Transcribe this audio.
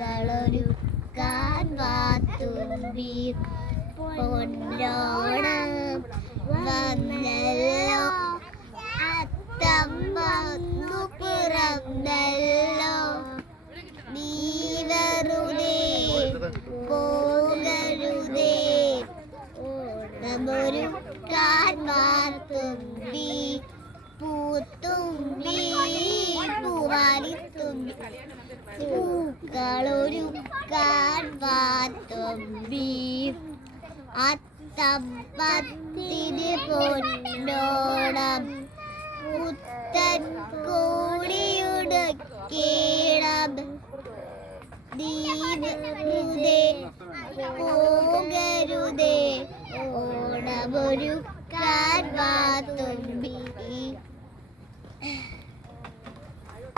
പൂക്കളൊരുക്കാൻ വാത്തുമ്പി പൊന്നോണം വന്നല്ലോ അത്തമ്മു പിറന്നല്ലോ നീ വെറുതെ പോകരുതേ ഓണമൊരുക്കാൻ വാത്തുമ്പി പൂത്തുമ്പി പൂവാലിത്തുമ്പി പൂക്കളൊരുക്കാൻ വാത്തുമ്പി അത്തപ്പത്തിന് പൊന്നോണം പുത്തൻ കോടിയുടുക്കണം നീ വെറുതെ പോകരുതേ ഓണമൊരുക്കാൻ വാത്തുമ്പി